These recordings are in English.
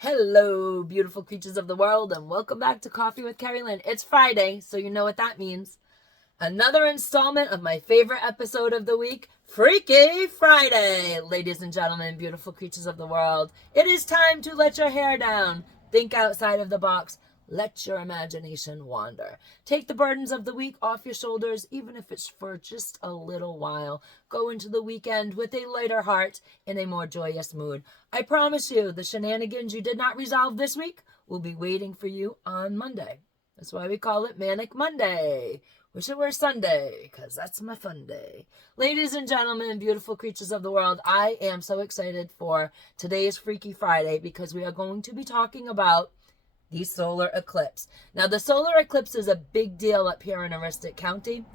Hello, beautiful creatures of the world, and welcome back to Coffee with Kerri-Lynn. It's Friday, so you know what that means. Another installment of my favorite episode of the week, Freaky Friday. Ladies and gentlemen, beautiful creatures of the world, it is time to let your hair down. Think outside of the box. Let your imagination wander. Take the burdens of the week off your shoulders, even if it's for just a little while. Go into the weekend with a lighter heart and a more joyous mood. I promise you, the shenanigans you did not resolve this week will be waiting for you on Monday. That's why we call it Manic Monday. Wish it were Sunday, because that's my fun day. Ladies and gentlemen, beautiful creatures of the world, I am so excited for today's Freaky Friday because we are going to be talking about the solar eclipse. Now, the solar eclipse is a big deal up here in Aroostook County.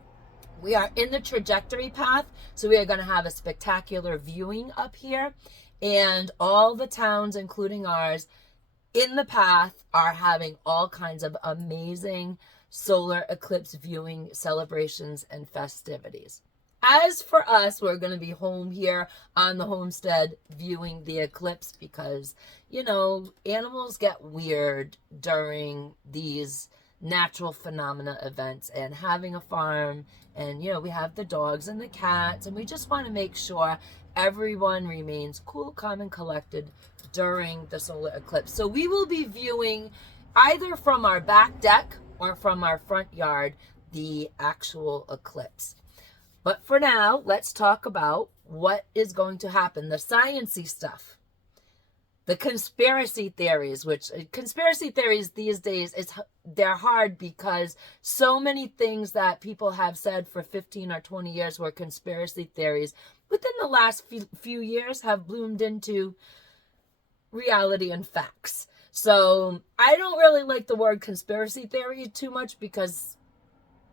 We are in the trajectory path, so we are going to have a spectacular viewing up here. And all the towns, including ours, in the path are having all kinds of amazing solar eclipse viewing celebrations and festivities. As for us, we're going to be home here on the homestead viewing the eclipse because, you know, animals get weird during these natural phenomena events, and having a farm, and, you know, we have the dogs and the cats, and we just want to make sure everyone remains cool, calm, and collected during the solar eclipse. So we will be viewing either from our back deck or from our front yard the actual eclipse. But for now, let's talk about what is going to happen, the sciencey stuff, the conspiracy theories, which conspiracy theories these days, they're hard because so many things that people have said for 15 or 20 years were conspiracy theories within the last few years have bloomed into reality and facts. So I don't really like the word conspiracy theory too much because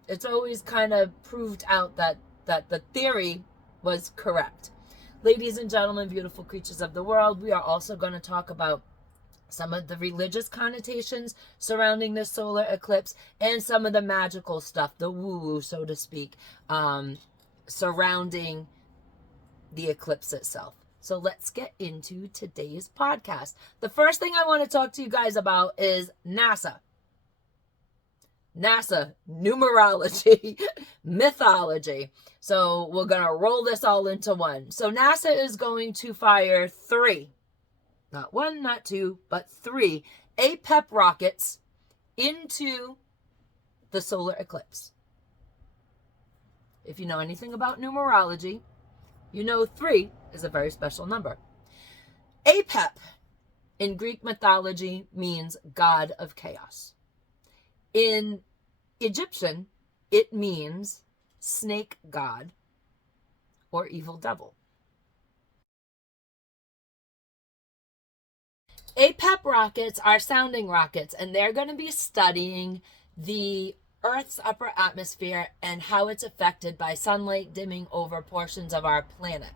it's always kind of proved out that the theory was correct. Ladies and gentlemen, beautiful creatures of the world, we are also going to talk about some of the religious connotations surrounding the solar eclipse and some of the magical stuff, the woo-woo, so to speak, surrounding the eclipse itself. So let's get into today's podcast. The first thing I want to talk to you guys about is NASA. NASA, numerology, mythology. So we're going to roll this all into one. So NASA is going to fire 3, not 1, not 2, but 3 APEP rockets into the solar eclipse. If you know anything about numerology, you know 3 is a very special number. APEP in Greek mythology means God of chaos. In Egyptian, it means snake god or evil devil. APEP rockets are sounding rockets, and they're going to be studying the Earth's upper atmosphere and how it's affected by sunlight dimming over portions of our planet.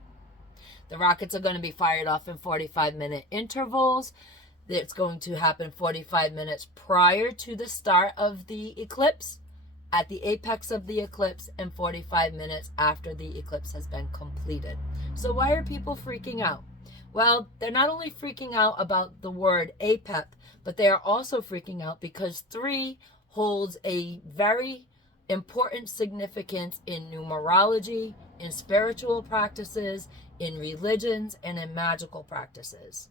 The rockets are going to be fired off in 45-minute intervals. It's going to happen 45 minutes prior to the start of the eclipse, at the apex of the eclipse, and 45 minutes after the eclipse has been completed. So why are people freaking out? Well, they're not only freaking out about the word APEP, but they are also freaking out because 3 holds a very important significance in numerology, in spiritual practices, in religions, and in magical practices.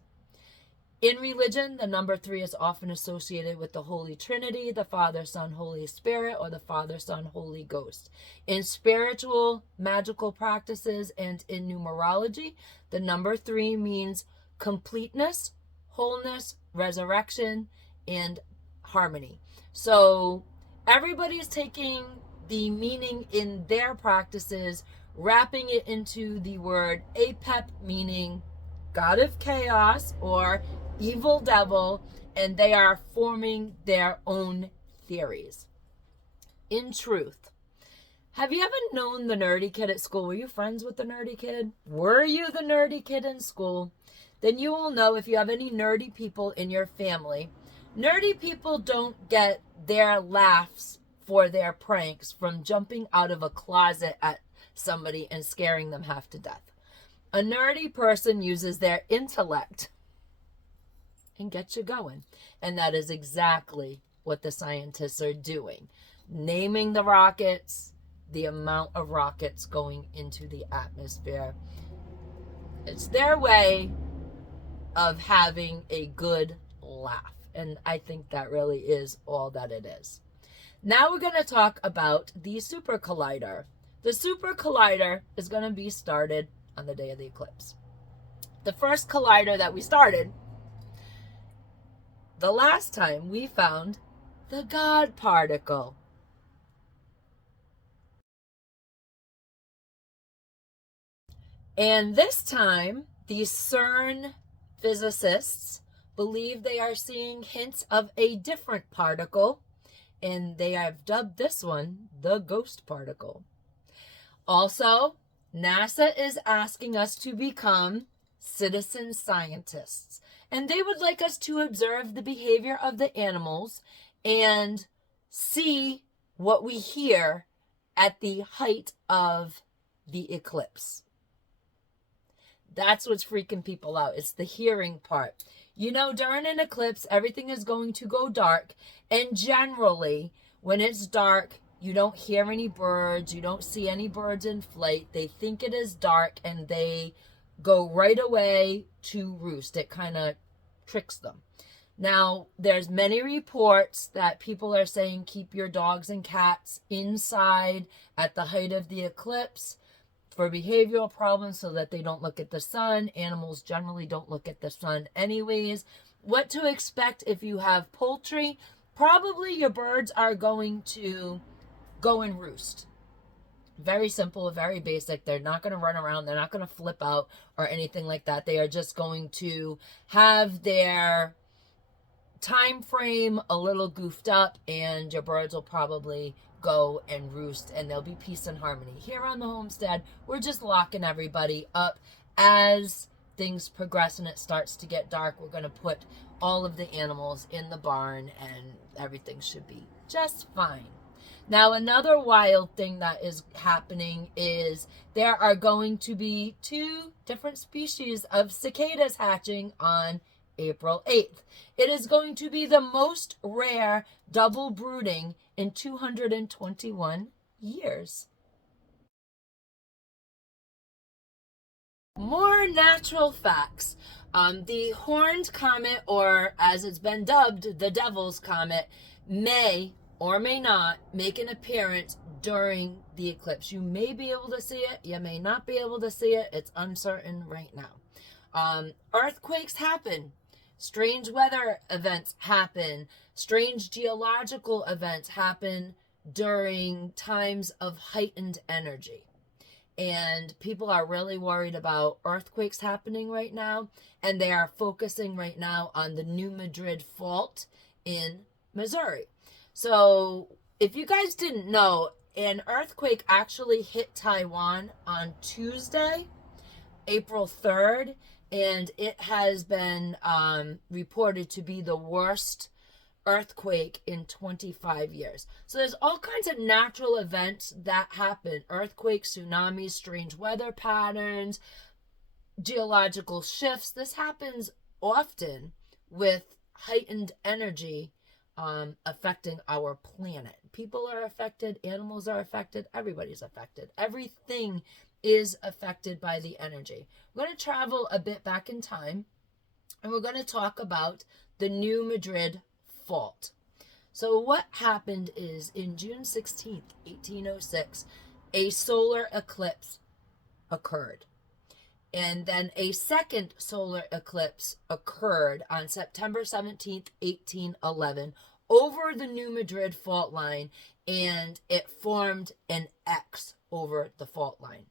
In religion, the number 3 is often associated with the Holy Trinity, the Father, Son, Holy Spirit, or the Father, Son, Holy Ghost. In spiritual, magical practices, and in numerology, the number 3 means completeness, wholeness, resurrection, and harmony. So everybody's taking the meaning in their practices, wrapping it into the word APEP, meaning God of chaos or evil devil, and they are forming their own theories. In truth, have you ever known the nerdy kid at school? Were you friends with the nerdy kid? Were you the nerdy kid in school? Then you will know, if you have any nerdy people in your family, nerdy people don't get their laughs for their pranks from jumping out of a closet at somebody and scaring them half to death. A nerdy person uses their intellect and get you going. And that is exactly what the scientists are doing. Naming the rockets, the amount of rockets going into the atmosphere. It's their way of having a good laugh. And I think that really is all that it is. Now we're going to talk about the Super Collider. The Super Collider is going to be started on the day of the eclipse. The first collider that we started, the last time we found the God particle. And this time, the CERN physicists believe they are seeing hints of a different particle, and they have dubbed this one the ghost particle. Also, NASA is asking us to become citizen scientists, and they would like us to observe the behavior of the animals and see what we hear at the height of the eclipse. That's what's freaking people out. It's the hearing part. You know, during an eclipse, everything is going to go dark. And generally, when it's dark, you don't hear any birds. You don't see any birds in flight. They think it is dark and they go right away to roost. It kind of tricks them. Now, there's many reports that people are saying keep your dogs and cats inside at the height of the eclipse for behavioral problems so that they don't look at the sun. Animals generally don't look at the sun anyways. What to expect if you have poultry? Probably your birds are going to go and roost. Very simple, very basic. They're not going to run around. They're not going to flip out or anything like that. They are just going to have their time frame a little goofed up, and your birds will probably go and roost, and there'll be peace and harmony. Here on the homestead, we're just locking everybody up. As things progress and it starts to get dark, we're going to put all of the animals in the barn and everything should be just fine. Now, another wild thing that is happening is there are going to be 2 different species of cicadas hatching on April 8th. It is going to be the most rare double brooding in 221 years. More natural facts. The horned comet, or as it's been dubbed, the Devil's Comet, may or may not make an appearance during the eclipse. You may be able to see it. You may not be able to see it. It's uncertain right now. Earthquakes happen. Strange weather events happen. Strange geological events happen during times of heightened energy. And people are really worried about earthquakes happening right now. And they are focusing right now on the New Madrid Fault in Missouri. So if you guys didn't know, an earthquake actually hit Taiwan on Tuesday, April 3rd. And it has been reported to be the worst earthquake in 25 years. So there's all kinds of natural events that happen. Earthquakes, tsunamis, strange weather patterns, geological shifts. This happens often with heightened energy affecting our planet. People are affected, animals are affected, everybody's affected. Everything is affected by the energy. We're going to travel a bit back in time, and we're going to talk about the New Madrid Fault. So what happened is in June 16th, 1806, a solar eclipse occurred. And then a second solar eclipse occurred on September 17th, 1811, over the New Madrid fault line, and it formed an X over the fault line.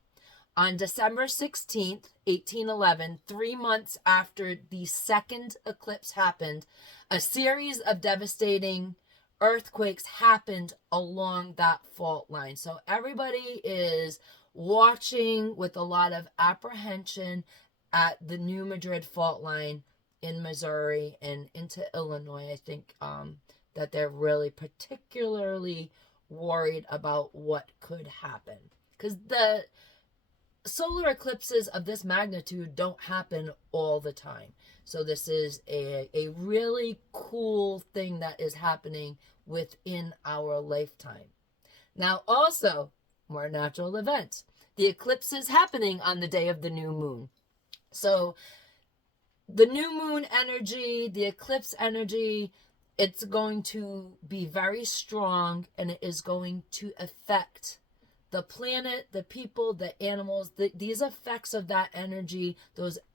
On December 16th, 1811, 3 months after the second eclipse happened, a series of devastating earthquakes happened along that fault line. So everybody is watching with a lot of apprehension at the New Madrid fault line in Missouri and into Illinois. I think that they're really particularly worried about what could happen, because the solar eclipses of this magnitude don't happen all the time. So this is a really cool thing that is happening within our lifetime. Now also, more natural events. The eclipse is happening on the day of the new moon. So the new moon energy, the eclipse energy, it's going to be very strong, and it is going to affect the planet, the people, the animals. These effects of that energy,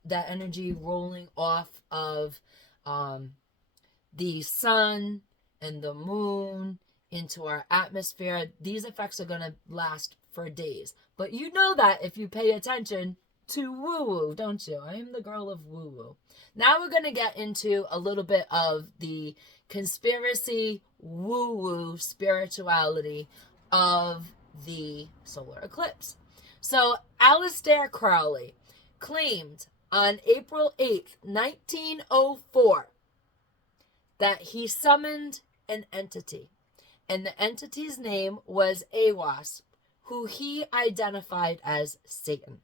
that energy rolling off of the sun and the moon into our atmosphere, these effects are going to last for days. But you know that if you pay attention to woo-woo, don't you? I am the girl of woo-woo. Now we're going to get into a little bit of the conspiracy, woo-woo spirituality of the solar eclipse. So Alistair Crowley claimed on April 8th, 1904, that he summoned an entity, and the entity's name was Awas, who he identified as Satan.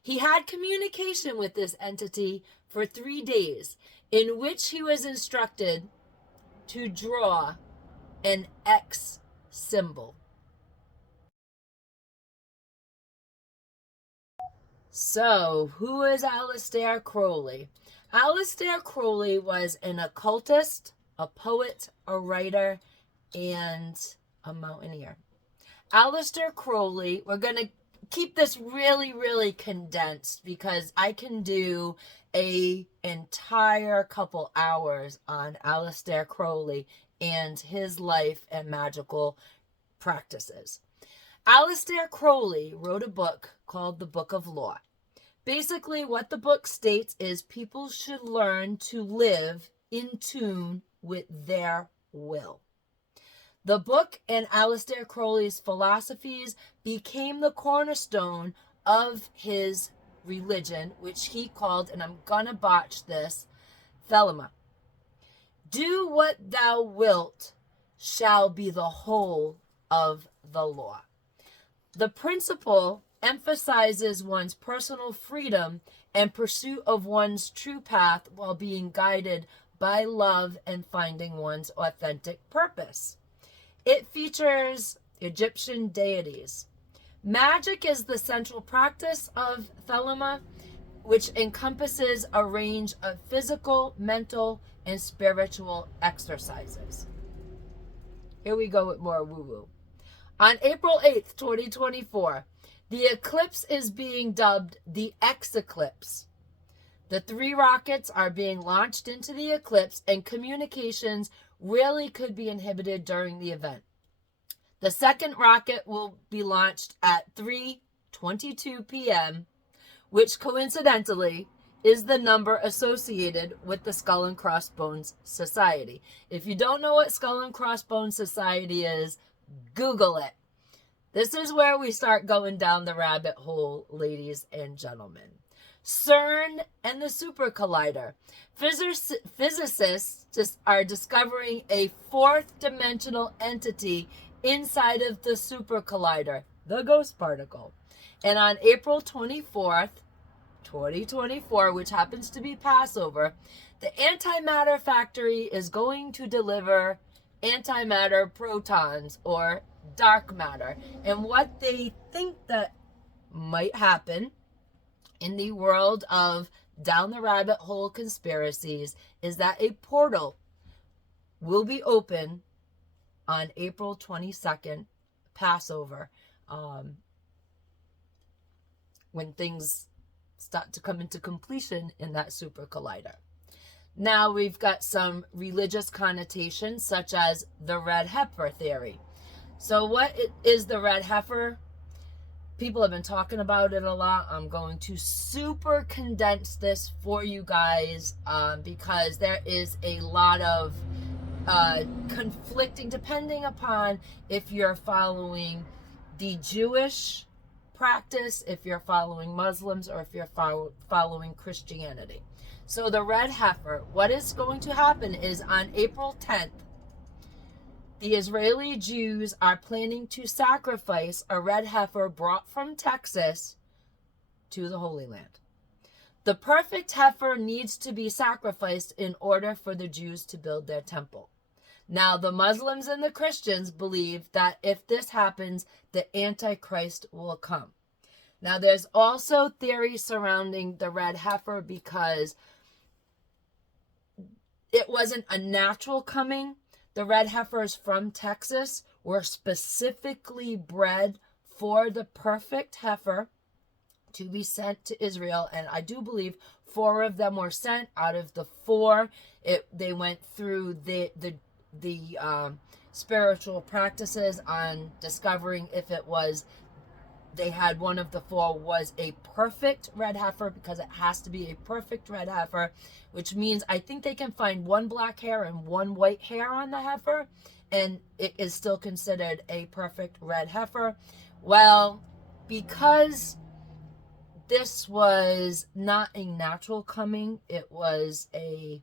He had communication with this entity for 3 days, in which he was instructed to draw an X symbol. So, who is Alistair Crowley? Alistair Crowley was an occultist, a poet, a writer, and a mountaineer. Alistair Crowley, we're going to keep this really, really condensed because I can do an entire couple hours on Alistair Crowley and his life and magical practices. Alistair Crowley wrote a book called The Book of Law. Basically, what the book states is people should learn to live in tune with their will. The book and Alistair Crowley's philosophies became the cornerstone of his religion, which he called, and I'm gonna botch this, Thelema. Do what thou wilt shall be the whole of the law. The principle emphasizes one's personal freedom and pursuit of one's true path while being guided by love and finding one's authentic purpose. It features Egyptian deities. Magic is the central practice of Thelema, which encompasses a range of physical, mental, and spiritual exercises. Here we go with more woo-woo. On April 8th, 2024, the eclipse is being dubbed the X-Eclipse. The 3 rockets are being launched into the eclipse, and communications really could be inhibited during the event. The second rocket will be launched at 3:22 p.m., which coincidentally is the number associated with the Skull and Crossbones Society. If you don't know what Skull and Crossbones Society is, Google it. This is where we start going down the rabbit hole, ladies and gentlemen. CERN and the Super Collider. Physicists are discovering a 4th dimensional entity inside of the Super Collider, the ghost particle. And on April 24th, 2024, which happens to be Passover, the antimatter factory is going to deliver antimatter protons, or dark matter. And what they think that might happen in the world of down the rabbit hole conspiracies is that a portal will be open on April 22nd, Passover, when things start to come into completion in that super collider. Now we've got some religious connotations, such as the red heifer theory. So what is the red heifer? People have been talking about it a lot. I'm going to super condense this for you guys because there is a lot of conflicting, depending upon if you're following the Jewish practice, if you're following Muslims, or if you're following Christianity. So the red heifer, what is going to happen is on April 10th, the Israeli Jews are planning to sacrifice a red heifer brought from Texas to the Holy Land. The perfect heifer needs to be sacrificed in order for the Jews to build their temple. Now, the Muslims and the Christians believe that if this happens, the Antichrist will come. Now, there's also theories surrounding the red heifer because it wasn't a natural coming. The red heifers from Texas were specifically bred for the perfect heifer to be sent to Israel, and I do believe 4 of them were sent. Out of the 4, they went through the spiritual practices on discovering if it was, they had one of the 4 was a perfect red heifer, because it has to be a perfect red heifer, which means I think they can find 1 black hair and 1 white hair on the heifer, and it is still considered a perfect red heifer. Well, because this was not a natural coming, it was a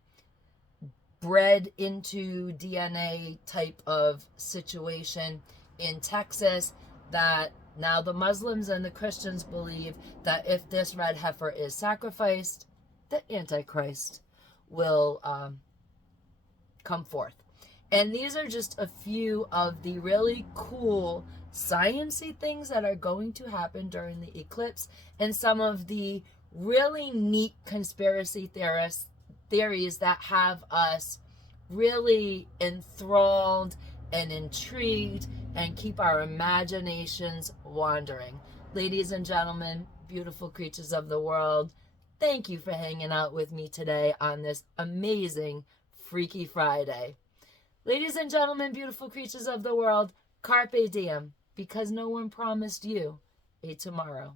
bred into DNA type of situation in Texas, that now the Muslims and the Christians believe that if this red heifer is sacrificed, the Antichrist will come forth. And these are just a few of the really cool science-y things that are going to happen during the eclipse, and some of the really neat conspiracy theories that have us really enthralled and intrigued and keep our imaginations wandering. Ladies and gentlemen, beautiful creatures of the world, thank you for hanging out with me today on this amazing Freaky Friday. Ladies and gentlemen, beautiful creatures of the world, carpe diem, because no one promised you a tomorrow.